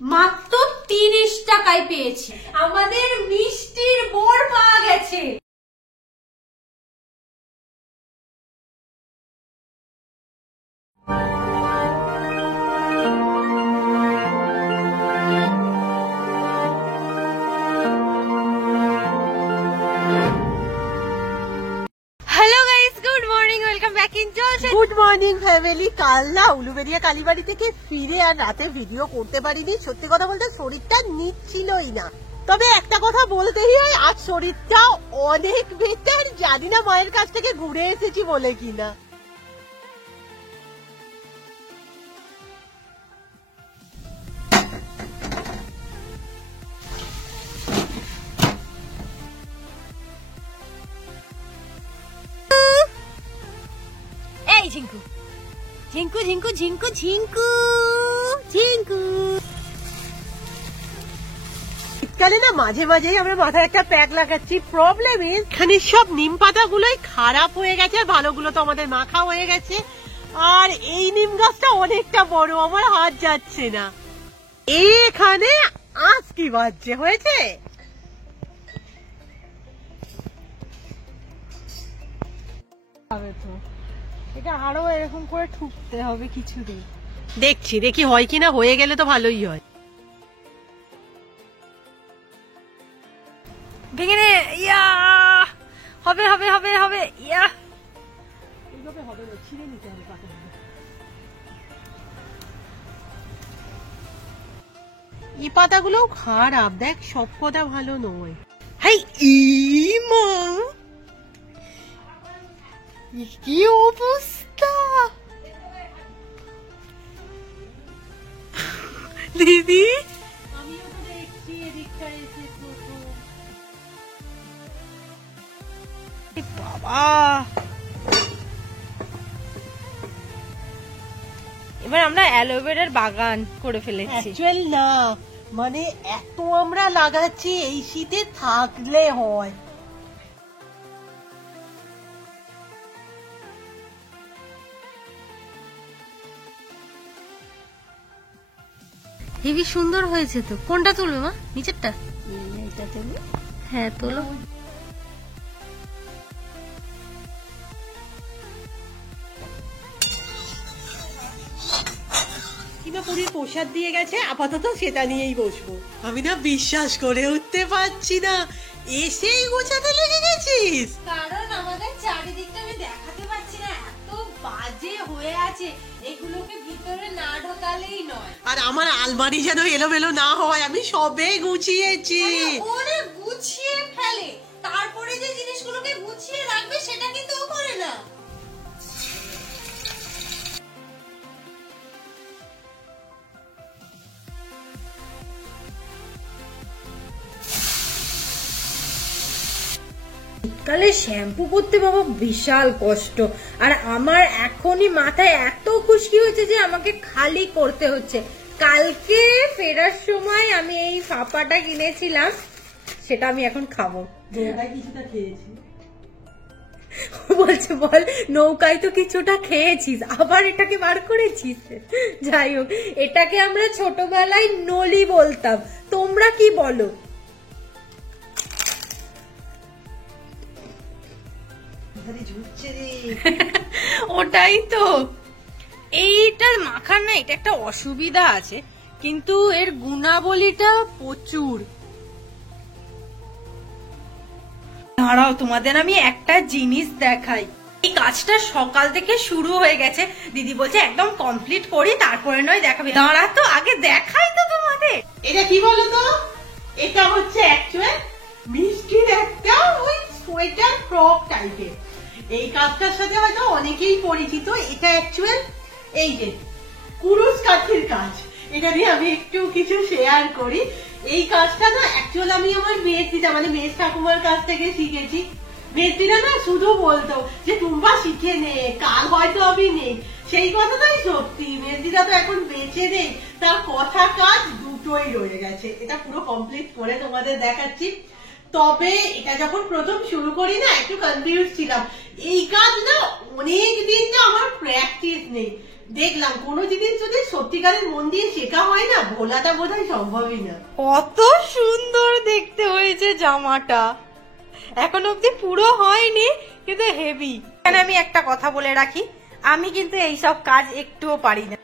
মাত্র 30 টাকায় পেয়েছি। আমাদের মিষ্টির বোর পাওয়া গেছে। Good morning family. কাল না উলুবেড়িয়া কালীবাড়ি থেকে ফিরে আর রাতে ভিডিও করতে পারিনি। সত্যি কথা বলতে শরীরটা নিচ্ছিলই না। তবে একটা কথা বলতেই হয়, আজ শরীরটা অনেক বেটার। জানি না মায়ের কাছ থেকে ঘুরে এসেছি বলে কিনা। ঝিঙ্কু ঝিঙ্কু ঝিঙ্কু ঝিঙ্কু ঝিঙ্কু ঝিঙ্কু। শীতকালে না মাঝে মাঝেই আমরা মাথায় একটা প্যাক লাগাচ্ছি। প্রবলেম ইজ এখানে সব নিম পাতা গুলোই খারাপ হয়ে গেছে, আর ভালোগুলো তো আমাদের মাখা হয়ে গেছে। আর এই নিম গাছটা অনেকটা বড়, আমার হাত যাচ্ছে না। এখানে আজ কি বাজছে হয়েছে। এটা আরো এরকম করে ঠুকতে হবে কিছুদিন। দেখি হয় কিনা, হয়ে গেলে তো ভালোই হয়। ভেঙে নে। ইয়া হবে হবে হবে হবে। ইয়া এইভাবে হবে না, ছিঁড়ে নিতে হবে পাতাগুলো। এই পাতাগুলোও খারাপ, দেখ সব কথা ভালো নয়। হাই ইমা, কি অবস্থা দিদি। আমিও তো দেখছি এদিকটা এসে বাবা। এবার আমরা অ্যালোভেরার বাগান করে ফেলেছি। অ্যাকচুয়াল না, মানে এত আমরা লাগাচ্ছি এই শীতে থাকলে হয়। হেবি সুন্দর হয়েছে তো। কোনটা তুলবে মা? নিচেরটা? এটা তুলবে। হ্যাঁ তোলো। কিনা পুরীর প্রসাদ দিয়ে গেছে, আপাতত সেটা নিয়েই বসবো। আমি না বিশ্বাস করে উঠতে পারছি না, এসেই গোছাতে লেগে গেছিস। কারণ আমাদের চারিদিকটা আমি দেখাতে পারছি না, এত বাজে হয়ে আছে। এগুলোকে ভিতরে না ঢোকালেই নয়। আর আমার আলমারি যেন এলোমেলো না হয়, আমি সবে গুছিয়েছি। ওরে গুছিয়ে ফেলে, তারপরে যে জিনিসগুলোকে গুছিয়ে রাখবে সেটা কিন্তু ও করে না। শীতকালে শ্যাম্পু করতে বাবা বিশাল কষ্ট। আর আমার এখনই মাথায় এত খুশকি হচ্ছে যে আমাকে খালি করতে হচ্ছে। কালকে ফেরার সময় আমি এই ফাঁপাটা কিনেছিলাম, সেটা আমি এখন খাবো। কিছুটা খেয়েছি। বলছে বল নৌকায় তো কিছুটা খেয়েছিস, আবার এটাকে বার করেছিস। যাই হোক, এটাকে আমরা ছোটবেলায় নলি বলতাম, তোমরা কি বলো? ওটাই তো। এইটার মাখার না এটা একটা অসুবিধা আছে, কিন্তু এর গুণাবলীটা প্রচুর। দাঁড়াও, তোমাদের আমি একটা জিনিস দেখাই। এই কাজটা সকাল থেকে শুরু হয়ে গেছে, দিদি বলছে একদম কমপ্লিট করি তারপরে নয় দেখাবে। দাঁড়া তো আগে দেখাই তো তোমাদের। এটা কি বলতো, এটা হচ্ছে অ্যাকচুয়াল মিষ্টির একটা ওই সোয়েটার ফ্রক টাইপের। এই কাজটার সাথে হয়তো অনেকেই পরিচিত। এটা অ্যাকচুয়াল এই যে কুরুশ কাঠির কাজ। এটা নিয়ে আমি একটু কিছু শেয়ার করি। এই কাজটা না অ্যাকচুয়াল আমি আমার মেয়েদিদা মানে মেয়ে ঠাকুমার কাছ থেকে শিখেছি। মেয়েদিদা না শুধু বলতো যে টুম্পা শিখে নে, কাল হয়তো আমি নেই। সেই কথাটাই সত্যি, মেয়েদিদা তো এখন বেঁচে নেই, তার কথা কাজ দুটোই রয়ে গেছে। এটা পুরো কমপ্লিট করে তোমাদের দেখাচ্ছি। তবে এটা যখন প্রথম শুরু করি না একটু কনফিউজ ছিলাম। এই কাজ না অনেক দিন না আমার প্র্যাকটিস নেই। দেখলাম কোনো জিনিস যদি সত্যিকারের মন দিয়ে শেখা হয় না, ভোলাটা বোধহয় সম্ভবই না। কত সুন্দর দেখতে হয়েছে জামাটা, এখন অব্দি পুরো হয়নি কিন্তু হেভি। এখানে আমি একটা কথা বলে রাখি, আমি কিন্তু এইসব কাজ একটুও পারি না।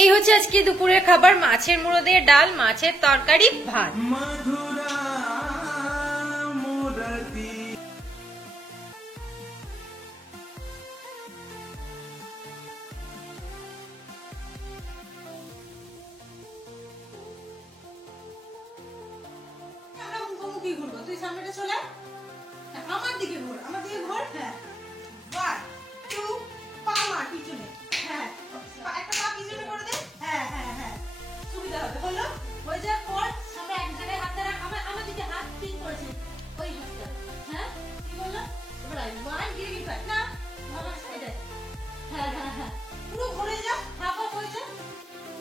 এই হচ্ছে আজকে দুপুরের খাবার, মাছের মুড়ো দিয়ে ডাল, মাছের তরকারি, ভাত। আমরা মুখোমুখি ঘুরবো, তুই সামনেটা চলে আয়। আমার দিকে ঘোর, আমার দিকে ঘোর। হ্যাঁ, 1 2 পা মার পিছনে। হ্যাঁ, একটা পা পিছনে করে দে। হ্যাঁ হ্যাঁ হ্যাঁ, সুবিধা হবে। হলো, হয়ে যাওয়ার পর আমরা এক জায়গায় হাতটা রাখ, আমার দিকে হাত ঠিক করেছে ওই হাতটা। হ্যাঁ কি বললাম, ওয়ান গিয়ে না আমার সাইডে। হ্যাঁ হ্যাঁ হ্যাঁ, পুরো ঘুরে যা। হাফ হাফ হয়ে যা,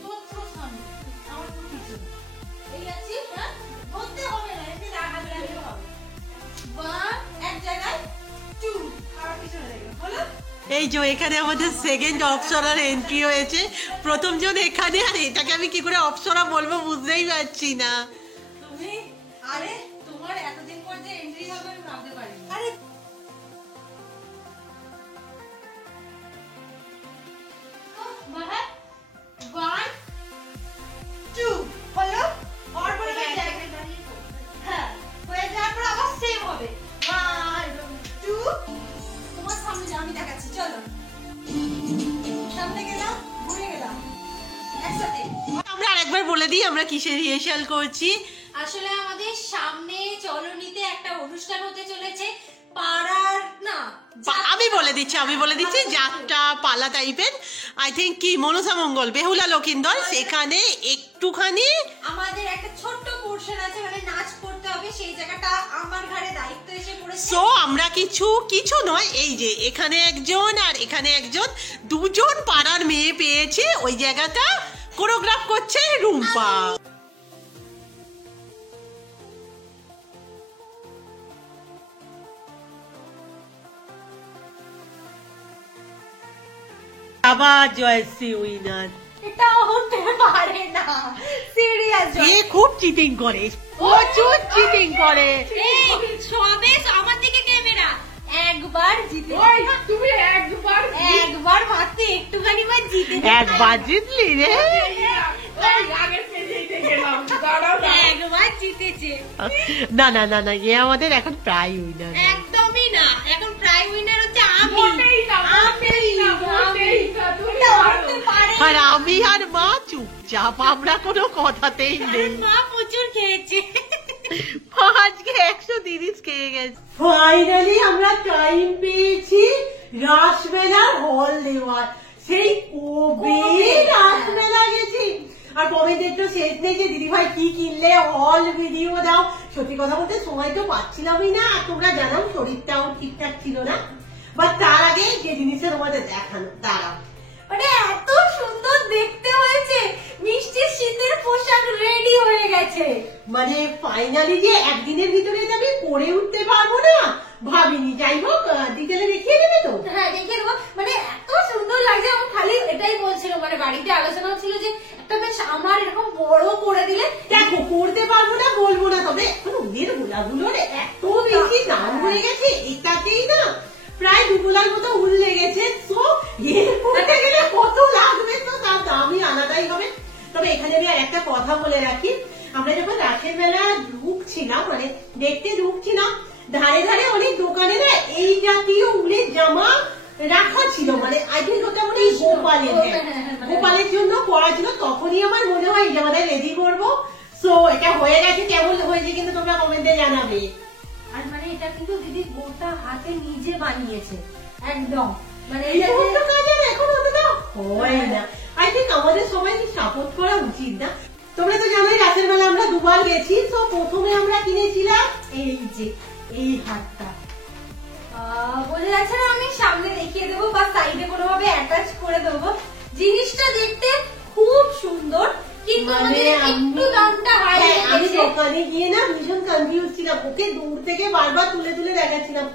তোর তোর সামনে আমার পুরো পিছনে এই আছি। হ্যাঁ বলতে হবে না, এমনি রাখা দিলে হবে। ওয়ান এক জায়গায় 2 আর পিছনে দেখো। হলো, এই যে এখানে আমাদের সেকেন্ড অপসরার এন্ট্রি হয়েছে। প্রথম জন এখানে, আর এটাকে আমি কি করে অপসরা বলবো বুঝতেই পারছি না। তুমি আরে তোমার এতদিন পর যে এন্ট্রি হবে আমি ভাবতে পারিনি। আরে বাহ, 1 2 হলো, আর পরে হ্যাঁ হয়ে যাওয়ার পর আবার সেম হবে। 1 2 তোমার সামনে যাও, আমি দেখাচ্ছি, চলো সামনে গেলাম, ঘুরে গেলাম একসাথে। আমরা আরেকবার বলে দিই আমরা কিসের রিহার্সাল করছি। আসলে আমাদের সামনে চলনীতে একটা অনুষ্ঠান হতে চলেছে, পাড়ার না আমি বলে দিচ্ছি যাত্রা পালা টাইপের। আই থিঙ্ক কি মনসা মঙ্গল বেহুলা লক্ষিন্দর, সেখানে একটুখানি আমাদের একটা ছোট্ট পোরশন আছে, মানে নাচ করতে হবে, সেই জায়গাটা আমার ঘাড়ে দায়িত্ব এসে পড়েছে। সো আমরা কিছু নয়, এই যে এখানে একজন আর এখানে একজন, দুজন পাড়ার মেয়ে পেয়েছে, ওই জায়গাটা কোরিওগ্রাফ করছে রুম্পা। আবার জয়শ্রী উইনার। এটা হতে পারে না, সিরিয়াস। এ খুব চিটিং করে, প্রচুর চিটিং করে। এই সবে আমার দিকে ক্যামেরা, একবার জিতে তুমি একবার মাত্র একটুখানি বার জিতে, একবার জিতলি রে। একবার জিতেছে। না না না না, এ আমাদের এখন প্রায় উইনার। একদমই না, এখন প্রাইম উইনার হচ্ছে আমি। আর আমি আর মা চুপচাপ, আমরা কোনো কথাতেই নেই। মা প্রচুর খেয়েছে, আজকে 130 খেয়ে গেছে। ফাইনালি আমরা টাইম পেয়েছি রাসমেলার হল দেওয়ার। সেই কবে রাসমেলা গেছি, আর কমেন্টের তো শেষ নেই যে দিদিভাই কি কিনলে, হল ভিডিও দাও। সত্যি কথা বলতে সময় তো পাচ্ছিলামই না, আর তোমরা জানাও শরীরটাও ঠিকঠাক ছিল না। বাট তার আগে যে জিনিসটা তোমাদের দেখানো, দাঁড়াও। মানে এত সুন্দর দেখতে হয়েছে, মিষ্টির শীতের পোশাক রেডি হয়ে গেছে। মানে ফাইনালি যে একদিনের ভিতরে এটা আমি পরে উঠতে পারবো না ভাবিনি। যাই হোক, ডিটেলে দেখিয়ে দেবে তো? হ্যাঁ দেখে নেবো, মানে এত সুন্দর লাগছে। আমি খালি এটাই বলছিল, মানে বাড়িতে আলোচনা ছিল যে একটা বেশ আমার এরকম বড় করে দিলে। দেখো করতে পারবো না বলবো না, তবে এখন ওদের গোলাগুলোর এত বেশি দাম হয়ে গেছে, এটাতেই না প্রায় 2 গোলার মতো উল লেগেছে। তো এর করতে গেলে কত লাগবে, তো তার দামই আলাদাই হবে। তবে এখানে আমি আর একটা কথা বলে রাখি, আমরা যখন রাসের মেলা ঢুকছিলাম, মানে দেখতে ঢুকছিলাম, ধারে ধারে অনেক দোকানে না এই জাতীয় উলের জামা রাখা ছিল। মানে আই থিঙ্ক ওটা মানে গোপালের জন্য পরা ছিল। তখনই আমার মনে হয় এই জামাটা রেডি করবো। সো এটা হয়ে গেছে, কেমন হয়েছে কিন্তু তোমরা কমেন্টে জানাবে। আর মানে এটা কিন্তু দিদি গোটা হাতে নিজে বানিয়েছে একদম, মানে এখন অতটা হয় না। আই থিঙ্ক আমাদের সবাই সাপোর্ট করা উচিত না। তোমরা তো জানোই রাতের বেলা আমরা 2 বার গেছি। তো প্রথমে আমরা কিনেছিলাম এই যে এই হারটা, বোঝা যাচ্ছে না, আমি সামনে দেখিয়ে দেবো বা সাইডে কোনোভাবে অ্যাটাচ করে দেবো। জিনিসটা দেখতে খুব সুন্দর, কিন্তু আমাদের একটু দামটা হাই। আমি দোকানে গিয়ে না ভীষণ কনফিউজ ছিলাম, ওকে দূর থেকে বারবার তুলে তুলে দেখাচ্ছিলাম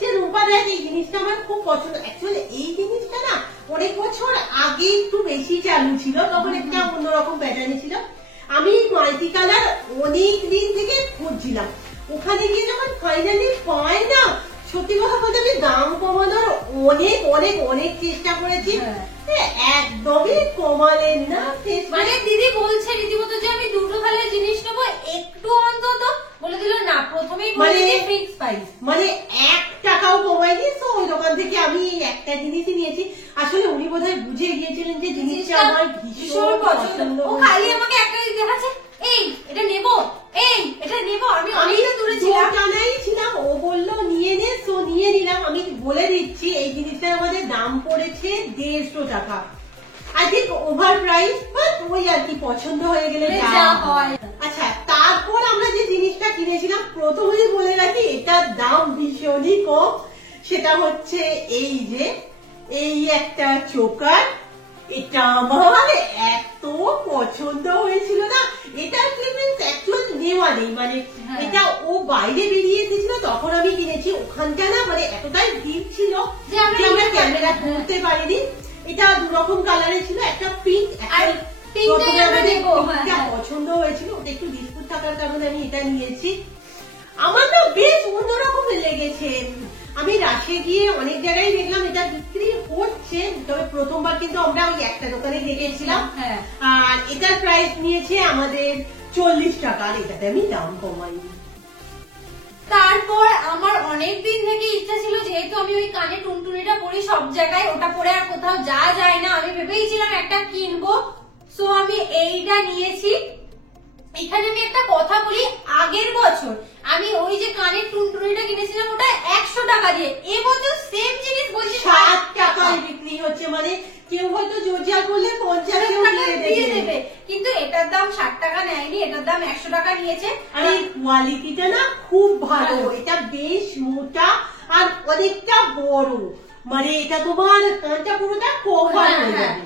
যে রূপা দেখ এই জিনিসটা আমার খুব পছন্দ। অ্যাকচুয়ালি এই জিনিসটা না অনেক বছর আগে একটু বেশি চালু ছিল, তখন একটা অন্যরকম প্যাটার্নে ছিল। আমি মাল্টি কালার অনেক দিন থেকে খুঁজছিলাম, ওখানে গিয়ে যখন ফাইনালি পাই না, সত্যি কথা বলতে আমি দাম কমানোর অনেক অনেক অনেক চেষ্টা করেছি, একদমই কমালেন না। মানে দিদি বলছে রীতিমতো যে আমি দুটো থালার জিনিস নেবো, একটু অন্তত বলে দিল না, প্রথমেই বলে ফিক্স প্রাইস, মানে 1 টাকাও কমায়নি। তো ওই দোকান থেকে আমি একটা জিনিসই নিয়েছি। আসলে উনি বোধহয় বুঝে গিয়েছিলেন যে জিনিসটা আমার ভীষণ পছন্দ। ও খালি আমাকে একটা দেখাচ্ছে, এই এটা নেবো, এই এটা নেবো। আমি দূরে ছিলাম, ও বললো নিয়ে নে, তো নিয়ে নিলাম। আমি বলে দিচ্ছি এই জিনিসটা আমাদের দাম পড়েছে 150 টাকা। I think over price, but ওই আর কি পছন্দ হয়ে গেলে যা হয়। আচ্ছা, তারপর আমরা যে জিনিসটা কিনেছিলাম, প্রথমেই বলে রাখি এটার দাম ভীষণই কম। সেটা হচ্ছে এই একটা চোকার। এটা আমার এত পছন্দ হয়েছিল না, এটার ক্লিপেন্স অ্যাকচুয়াল নেওয়া নেই, মানে এটা ও বাইরে বেরিয়ে এসেছিল তখন আমি কিনেছি। ওখানটা না মানে এতটাই ভিড় ছিল যে আমরা ক্যামেরা তুলতে পারিনি। এটা 2 রকম কালারের ছিল, একটা পিঙ্ক, একটা পছন্দ হয়েছিল, ওটা একটু ডিসপুট থাকার কারণে আমি এটা নিয়েছি। আমার তো বেশ অন্যরকম লেগেছে। আমি রাশে গিয়ে অনেক জায়গায় দেখলাম এটা বিক্রি হচ্ছে, তবে প্রথমবার কিন্তু আমরা ওই একটা দোকানে দেখেছিলাম। আর এটার প্রাইস নিয়েছে আমাদের 40 টাকা, আর এটাতে আমি দাম কমাইনি। তারপর আমার অনেকদিন থেকে ইচ্ছা ছিল, যেহেতু আমি ওই কানে টুনটুনিটা পরি সব জায়গায়, ওটা পরে আর কোথাও যাওয়া যায় না, আমি ভেবেছিলাম একটা কিনবো। সো আমি এইটা নিয়েছি। এখানে আমি একটা কথা বলি, আগের বছর আমি ওই যে কানের টুনটুনিটা কিনেছিলাম ওটা 100 টাকা দিয়ে, এবছর সেম জিনিস বলছি 60 টাকায় বিক্রি হচ্ছে। মানে কেউ হয়তো জোরজার করলে 50 দিয়ে দেবে, কিন্তু এটার দাম 60 টাকা নেয়নি, এটার দাম 100 টাকা নিয়েছে। আর এই কোয়ালিটিটা না খুব ভালো, এটা বেশ মোটা আর অনেকটা বড়, মানে এটা তোমার কানটা পুরোটা কভার হয়ে যাবে।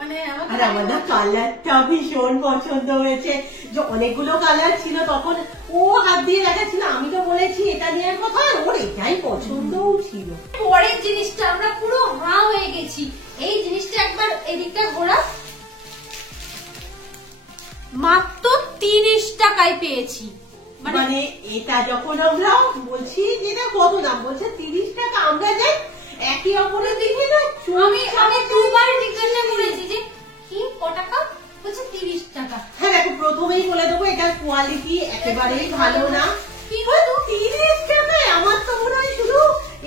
মানে আর আমাদের কালারটা ভীষণ পছন্দ হয়েছে, যে অনেকগুলো কালার ছিল তখন ও হাত দিয়ে দেখাচ্ছিল, আমি তো বলেছি এটা নেওয়ার কথা, ওর এটাই পছন্দও ছিল। পরের জিনিসটা আমরা পুরো হাঁ হয়ে গেছি, এই জিনিসটা একবার এদিকটা ঘোরা, মাত্র 30 টাকায় পেয়েছি। মানে এটা যখন আমরা বলছি যে এটা কত দাম, বলছে 30 টাকা, আমরা যাই একই অপরের দিকে না, আমি দুবার জিজ্ঞাসা করেছি যে কি টাকা, বলছে 30 টাকা। হ্যাঁ দেখো, প্রথমেই বলে দেবো এটার কোয়ালিটি একেবারেই ভালো না, কিন্তু 30 টাকায় আমার তো মনে হয় শুধু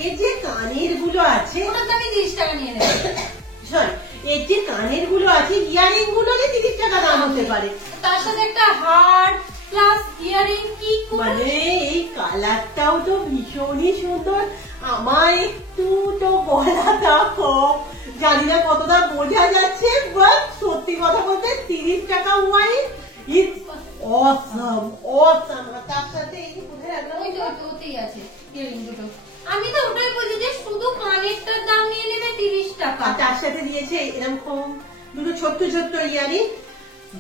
এর যে কানের গুলো আছে, ওটা তো আমি 30 টাকা নিয়ে নেব। সরি, এর যে কানের গুলো আছে, ইয়ারিং গুলো 30 টাকা দাম হতে পারে, তার সাথে একটা হার প্লাস ইয়ারিং, কি মানে এই কালারটাও তো ভীষণই সুন্দর। আমার একটু তো বলাটা কম, জানি না কতটা বোঝা যাচ্ছে, বাট সত্যি কথা বলতে 30 টাকা ওয়াইজ ইটস অসাম অসাম। তার সাথে এই যে কোথায় রাখলাম, ওই তো ওতেই আছে ইয়ারিং দুটো। আমি তো ওটাই বলছি যে শুধু কানেরটার দাম নিয়ে নেবে 30 টাকা, তার সাথে দিয়েছে এরকম দুটো ছোট্ট ছোট্ট ইয়ারিং।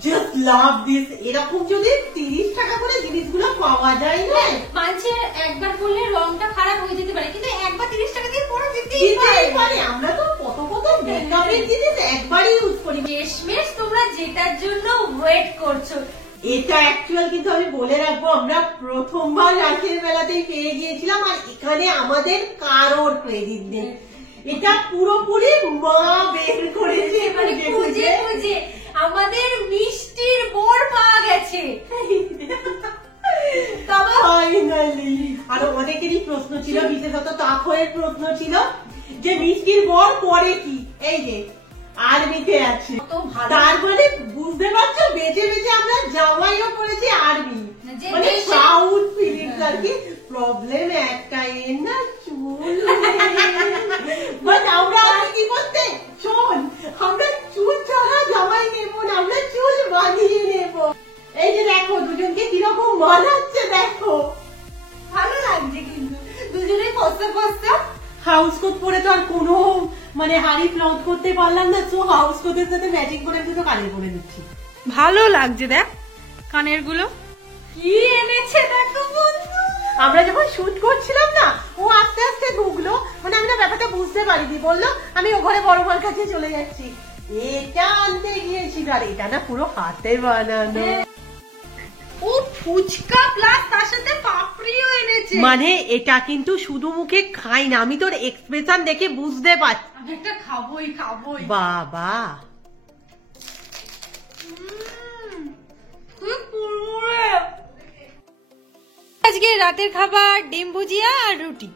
Just love this. এরকম যদি 30 টাকা করে জিনিসগুলো পাওয়া যায় না, মাঝে একবার করলে রংটা খারাপ হয়ে যেতে পারে, কিন্তু একবার 30 টাকা দিয়ে পরে দিতেই পারে। আমরা তো কত কত মেকআপের জিনিস একবারই ইউজ করি। শেষমেশ তোমরা যেটার জন্য ওয়েট করছো, এটা অ্যাকচুয়াল কিন্তু আমি বলে রাখবো, আমরা প্রথমবার রাতের বেলাতেই পেয়ে গিয়েছিলাম, আর এখানে আমাদের কারোর ক্রেডিট নেই, এটা পুরোপুরি মা বের করেছে, মানে খুঁজে খুঁজে আমাদের মিষ্টির বর পাওয়া গেছে ফাইনালি। আর অনেকেরই প্রশ্ন ছিল, বিশেষত তাখয়ের প্রশ্ন ছিল যে মিষ্টির বর পরে কি, এই যে আর্মিতে আছে, তার মানে বুঝতে পারছো বেঁচে বেঁচে আমরা জামাইও করেছি আর্মি, মানে সাউথ ফিলিংস আর কি। প্রবলেম একটাই, এর না চুল, বাট আমরা কি করতে, শোন, আমরা চুল ছাড়া জামাই নেবো না, আমরা চুল বানিয়ে নেবো। এই যে দেখো দুজনকে কিরকম মানাচ্ছে, দেখো মানে হাড়ি ফ্লট করতে পারলাম না, তো হাউস কোটের সাথে ম্যাচিং করে দুটো কানের করে দিচ্ছি। ভালো লাগছে দেখ কানের গুলো কি এনেছে দেখো বন্ধু। আমরা যখন শুট করছিলাম না, ও আস্তে আস্তে ঢুকলো, মানে আমি না ব্যাপারটা বুঝতে পারিনি, বললো আমি ও ঘরে বড় মার কাছে চলে যাচ্ছি। এটা আনতে গিয়েছিল, আর এটা না পুরো হাতে বানানো। ও ফুচকা প্লাস তার সাথে পাপড়িও এনেছে। মানে এটা কিন্তু শুধু মুখে খাই না, আমি তোর এক্সপ্রেশন দেখে বুঝতে পারছি। আমি একটা খাবোই খাবোই। বাবা আজকে রাতের খাবার ডিম ভুজিয়া আর রুটি।